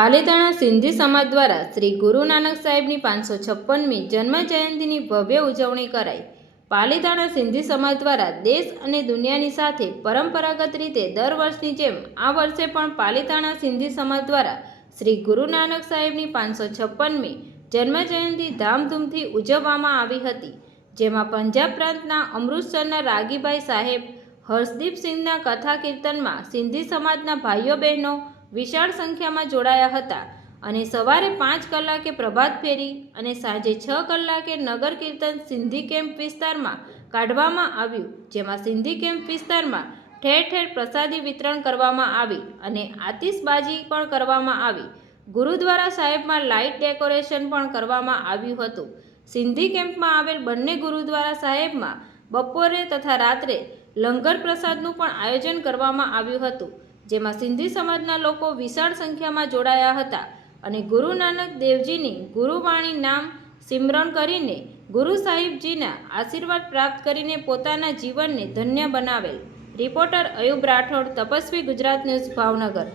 પાલીતાણા સિંધી સમાજ દ્વારા શ્રી ગુરુ નાનક સાહેબની 556મી જન્મ જયંતિની ભવ્ય ઉજવણી કરાઈ। પાલીતાણા સિંધી સમાજ દ્વારા દેશ અને દુનિયાની સાથે પરંપરાગત રીતે દર વર્ષની જેમ આ વર્ષે પણ પાલીતાણા સિંધી સમાજ દ્વારા શ્રી ગુરુ નાનક સાહેબની 556મી જન્મ જયંતિ ધામધૂમથી ઉજવવામાં આવી હતી, જેમાં પંજાબ પ્રાંતના અમૃતસરના રાગીભાઈ સાહેબ હર્ષદીપસિંહના કથા કીર્તનમાં સિંધી સમાજના ભાઈઓ બહેનો વિશાળ સંખ્યામાં જોડાયા હતા અને સવારે 5 કલાકે પ્રભાત ફેરી અને સાંજે 6 કલાકે નગર કીર્તન સિંધી કેમ્પ વિસ્તારમાં કાઢવામાં આવ્યું, જેમાં સિંધી કેમ્પ વિસ્તારમાં ઠેર ઠેર પ્રસાદી વિતરણ કરવામાં આવી અને આતિશબાજી પણ કરવામાં આવી। ગુરુદ્વારા સાહેબમાં લાઇટ ડેકોરેશન પણ કરવામાં આવ્યું હતું। સિંધી કેમ્પમાં આવેલ બંને ગુરુદ્વારા સાહેબમાં બપોરે તથા રાત્રે લંગર પ્રસાદનું પણ આયોજન કરવામાં આવ્યું હતું, જેમાં સિંધી સમાજના લોકો વિશાળ સંખ્યામાં જોડાયા હતા અને ગુરુ નાનક દેવજીની ગુરુવાણી નામ સિમરણ કરીને ગુરુ સાહિબજીના આશીર્વાદ પ્રાપ્ત કરીને પોતાના જીવનને ધન્ય બનાવેલ। Reporter Ayub Rathod, Tapasvi Gujarat news, Bhavnagar.